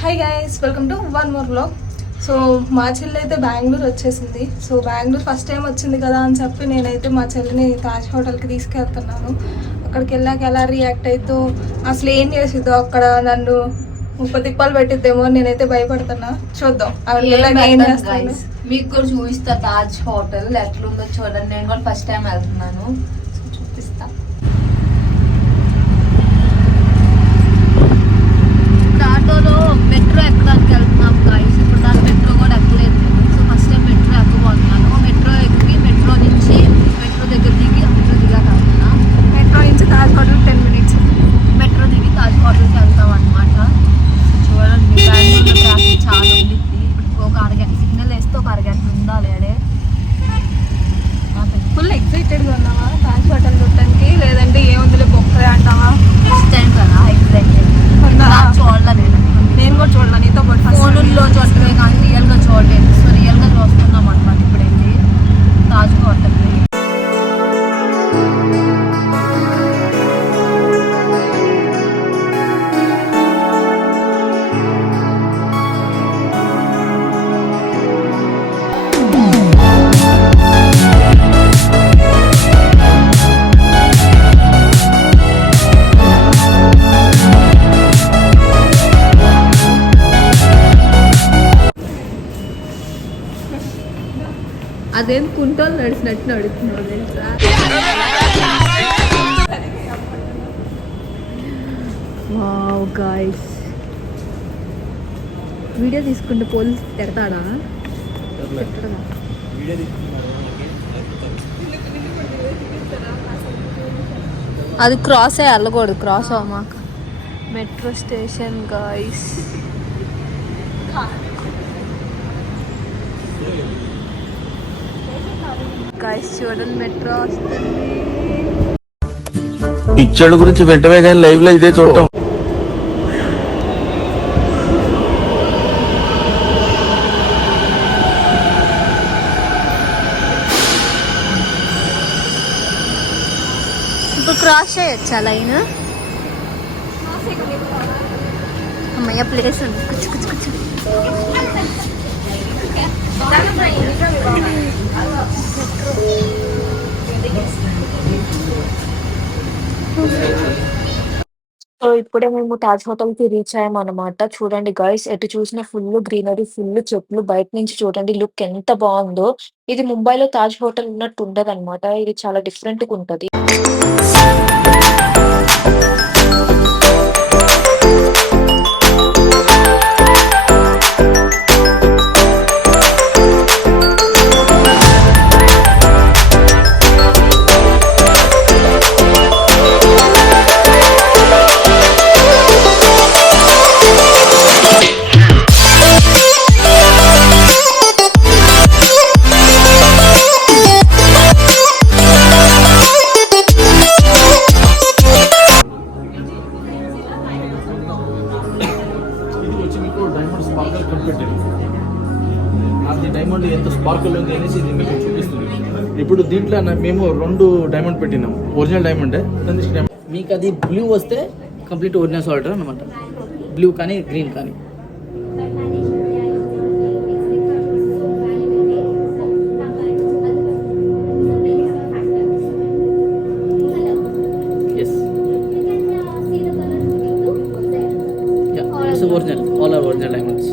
Hi guys, welcome to one more blog. So మా చెల్లి అయితే బెంగళూరు వచ్చేసింది. సో బెంగళూరు ఫస్ట్ టైం వచ్చింది కదా అని చెప్పి నేనైతే మా చెల్లిని తాజ్ హోటల్కి తీసుకెళ్తున్నాను. అక్కడికి వెళ్ళాక ఎలా రియాక్ట్ అవుతూ అసలు ఏం చేసిద్దో, అక్కడ నన్ను ముప్ప తిప్పాలు పెట్టిద్దేమో నేనైతే భయపడుతున్నా. చూద్దాం అక్కడికి వెళ్ళాక ఏం చేస్తాను. మీకు కూడా చూపిస్తా తాజ్ హోటల్ ఎట్లుందో చూడండి. నేను కూడా ఫస్ట్ టైం వెళ్తున్నాను, చూపిస్తా. ఆటోలో మెట్రో ఎక్కడానికి వెళ్తున్నాం గాయస్. ఇప్పుడు దాని మెట్రో కూడా ఎక్కలేదు. సో ఫస్ట్ టైం మెట్రో ఎక్కబోతున్నాను. మెట్రో ఎక్కి మెట్రో నుంచి మెట్రో దగ్గర దిగి మెట్రో దిగాక వెళ్తున్నా. మెట్రో నుంచి తాజ్ హోటల్ 10 minutes. మెట్రో దిగి తాజ్ హోటల్కి వెళ్తాం అనమాట. చూడండి బెంగళూరులో ట్రాఫిక్ చాలా ఉండిద్ది. ఒక అరగంట సిగ్నల్ వేస్తే ఒక అరగంట ఉండాలి అడే. ఫుల్ ఎక్సైటెడ్గా ఉన్నావా తాజ్ హోటల్ చూడటానికి, లేదంటే ఏముందిలే బొక్కలే అంటావా? ఫస్ట్ టైం కదా ఎక్సైటెడ్. చూడలే నేను కూడా చూడాలి నీతో పాటు. ఫోన్లో చూడటమే కానీ రియల్గా చూడలేదు. సో రియల్గా చూస్తున్నాం అనమాట ఇప్పుడు వెళ్ళి తాజ్ హోటల్. అదేం కుంటోలు నడిచినట్టు నడుస్తున్నావు తెలుసా. వావ్ గాయ్స్, వీడియో తీసుకుంటే పోలీస్ తిడతాడా? అది క్రాస్ అయ్యి వెళ్ళకూడదు. క్రాస్ అవ్వమాక. Metro station guys. గాయ్స్ చూడండి మెట్రో వస్తుంది. పిక్చర్ గురించి వెంటనే కానీ లైవ్ లో ఇదే చూడటం. ఇప్పుడు క్రాస్ చేయొచ్చా లైన్? అమ్మయ్య ప్లేస్ ఉంది. కూర్చు కూర్చు కూర్చు. సో ఇప్పుడే మేము తాజ్ హోటల్ కి రీచ్ అయ్యామన్నమాట. చూడండి గైస్, ఎటు చూసిన ఫుల్ గ్రీనరీ, ఫుల్ చెట్లు. బయట నుంచి చూడండి లుక్ ఎంత బాగుందో. ఇది ముంబైలో తాజ్ హోటల్ ఉన్నట్టు ఉండదు అనమాట. ఇది చాలా డిఫరెంట్ గా ఉంటది. డైమండ్ ఎంత స్పార్కల్ ఉంది అనేసి ఇది మీకు చూపిస్తుంది. ఇప్పుడు దీంట్లో మేము 2 డైమండ్ పెట్టినాం. ఒరిజినల్ డైమండే. మీకు అది బ్లూ వస్తే కంప్లీట్ ఒరిజినల్ సాల్ట్ అనమాట. బ్లూ కానీ గ్రీన్ కానీ. Original, all are original diamonds.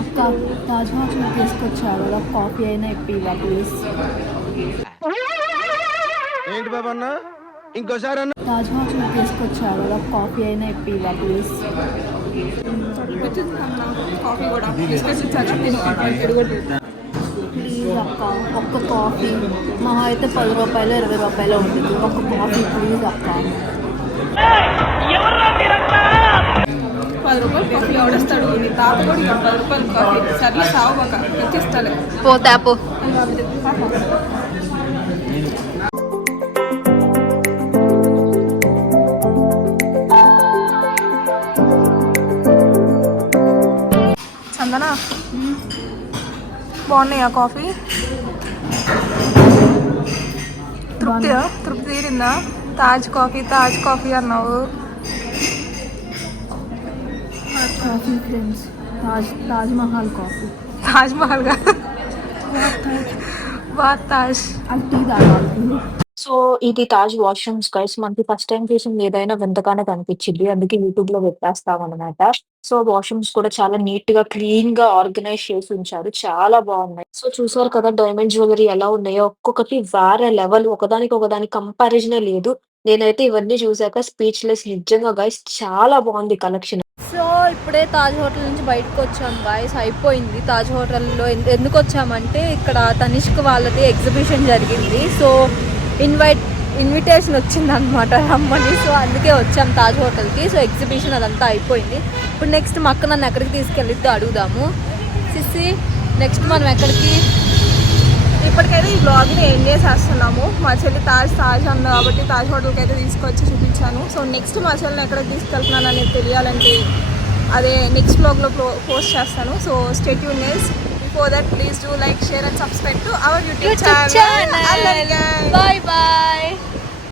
అక్క తాజ్ మహల్ తీసుకొచ్చాడు అలా కాఫీ అయినా ఇప్పివా ప్లీజ్. ఏంటి బాబా అన్న ఇంకోసారి అన్న తాజ్ మహల్ తీసుకొచ్చాడు అలా కాఫీ అయినా ఇప్పివా ప్లీజ్. కాఫీ కూడా ప్లీజ్ అక్క ఒక్క కాఫీ మహా అయితే 10 రూపాయలు 20 రూపాయలు ఉంటుంది. ఒక్క కాఫీ ప్లీజ్ అక్క. 10 రూపాయలు కాఫీ ఆడేస్తాడు నీ తాత కూడా 10 రూపాయలు కాఫీ. సర్లే సావు ఒక తెచ్చిస్తాలే. పోతే పో. చందనా బాగున్నాయా కాఫీ? తృప్తి తీరిందా? తాజ్ కాఫీ అన్నావు. Coffee friends Taj Mahal coffee. Taj Mahal కాదు తాజ్. అది టీ తాగాలి. సో ఇది తాజ్ వాష్రూమ్స్ గైస్. మనకి ఫస్ట్ టైం చూసింది ఏదైనా వింతగానే కనిపించింది, అందుకే యూట్యూబ్ లో పెట్టేస్తాం అనమాట. సో వాష్రూమ్స్ కూడా చాలా నీట్ గా క్లీన్ గా ఆర్గనైజ్ చేసి ఉంచారు, చాలా బాగున్నాయి. సో చూసారు కదా డైమండ్ జ్యువెలరీ ఎలా ఉన్నాయో, ఒక్కొక్కటి వేరే లెవెల్, ఒకదానికి కంపారిజనే లేదు. నేనైతే ఇవన్నీ చూసాక స్పీచ్లెస్ నిజంగా గైస్, చాలా బాగుంది కలెక్షన్. సో ఇప్పుడే తాజ్ హోటల్ నుంచి బయటకు వచ్చాం గాయస్. అయిపోయింది తాజ్ హోటల్లో. ఎందుకు వచ్చామంటే ఇక్కడ తనిష్క్ వాళ్ళది ఎగ్జిబిషన్ జరిగింది. సో ఇన్విటేషన్ వచ్చింది అనమాట రమ్మని. సో అందుకే వచ్చాం తాజ్ హోటల్కి. సో ఎగ్జిబిషన్ అదంతా అయిపోయింది. ఇప్పుడు నెక్స్ట్ మా అక్క నన్ను ఎక్కడికి తీసుకెళ్ళిద్దో అడుగుదాము. సిస్సి నెక్స్ట్ మనం ఎక్కడికి? ఇప్పటికైతే ఈ బ్లాగ్ని ఎండ్ చేసేస్తున్నాము. మా చెల్లి తాజ్ అంది కాబట్టి తాజ్ హోటల్కి అయితే తీసుకొచ్చి చూపించాను. సో నెక్స్ట్ మా చెల్లిని ఎక్కడికి తీసుకెళ్తున్నాను అనేది తెలియాలంటే అదే నెక్స్ట్ బ్లాగ్లో పోస్ట్ చేస్తాను. So stay tune guys. Before that, please do like, share and subscribe to our YouTube channel. Bye bye.